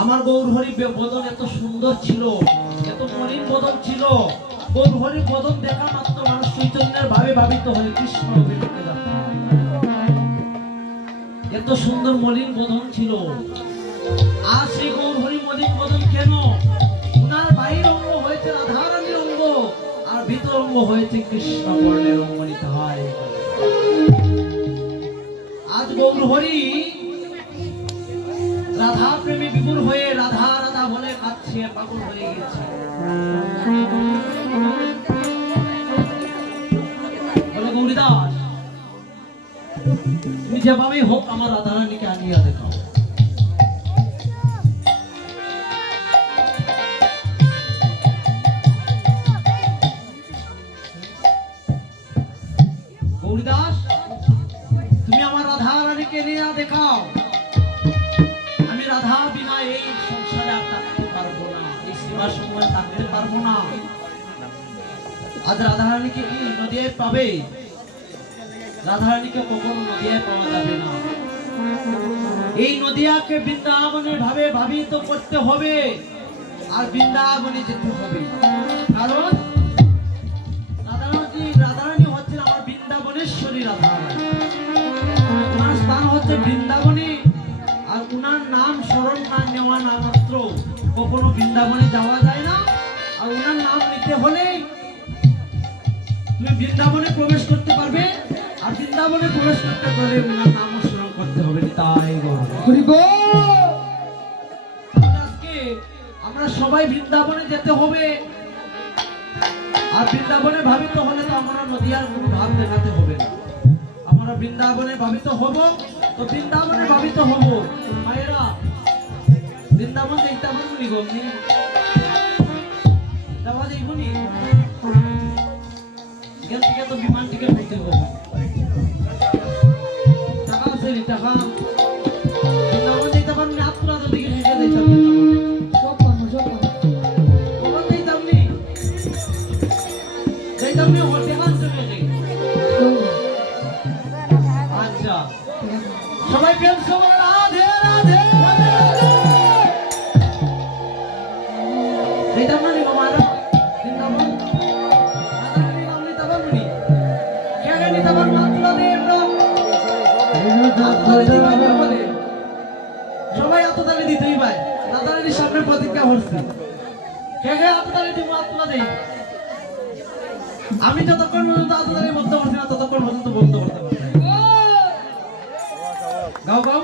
আমার গৌরহরি বদন এত সুন্দর ছিল, এত মলিন বদন ছিল। গৌরহরি বদন দেখা মাত্র মানুষ চৈতন্যের ভাবে ভাবিত হয়ে কৃষ্ণ অভিমুখে যাত। এত সুন্দর মলিন বদন ছিল। আর সেই গৌরহরি মলিন বদন কেন? উনার বাহির অঙ্গ হয়েছে রাধারানীর অঙ্গ, আর ভিতর অঙ্গ হয়েছে কৃষ্ণ বর্ণের অঙ্গ। হয় আজ গৌরহরি রাধা প্রেমে বিপুল হয়ে রাধা রাধা বলে কাঁদছে, পাগল হয়ে গেছে। বলে গৌরীদাস, তুমি যেভাবেই হোক আমার রাধা রানীকে আনিয়া দেখাও। গৌরীদাস, তুমি আমার রাধা রানীকে নিয়ে দেখাও। রাধা বিনা এই সংসারে আর থাকতে পারবো না, এই সেবার সময় থাকতে পারবো না। আজ রাধারানীকে কি নদিয়ায় পাবে? রাধারানীকে কখনো নদিয়ায় পাওয়া যাবে না। এই নদিয়াকে বৃন্দাবনের ভাবে ভাবিত করতে হবে, আর বৃন্দাবনে যেতে হবে। কারণ রাধারানী বলি রাধা রানী। ওনার স্থান হচ্ছে বৃন্দাবনে। আর ওনার নাম স্মরণ না নেওয়া না মাত্র কখনো বৃন্দাবনে যাওয়া যায় না। আর ওনার নাম নিতে হলে তুমি বৃন্দাবনে প্রবেশ করতে পারবে। আর বৃন্দাবনে প্রবেশ করতে পারলে ওনার নাম স্মরণ করতে হবে। তাই আজকে আমরা সবাই বৃন্দাবনে যেতে হবে। আর বৃন্দাবনে ভাবিত হলে তো আমরা নদিয়ার কোনো ভাব দেখাতে হবে না। আমরা বৃন্দাবনে ভাবিত হব তো বৃন্দাবনে ভাবিত হব। মায়েরা বৃন্দাবন দেখতে পারবো নি গমনি যাওয়া যাইব নি? এখান থেকে তো বিমান টিকিট করতে হবে। টাকা আছে নি? টাকা বৃন্দাবন দেখতে পারবো না। আপনারা তো দিকে শিখে দিচ্ছেন কখন যাইতাম নি? যাইতাম নি হোটেল আচ্ছা সবাই প্রেম সবাই রাধে রাধে যাইতাম না নি গো মারা বৃন্দাবন রাধা রানী নাম নিতে পারবো নি? কে কে নিতে পারবো? আত্মা দিয়ে সবাই আত্মতালি দিতেই ভাই। রাধা রানীর সামনে প্রতিজ্ঞা করছি। কে কে আত্মতালি দিব? আত্মা দেই। আমি যতক্ষণ পর্যন্ত আত্মতালি বন্ধ করছি না ততক্ষণ পর্যন্ত বন্ধ করতে পারবো। গাও গাও।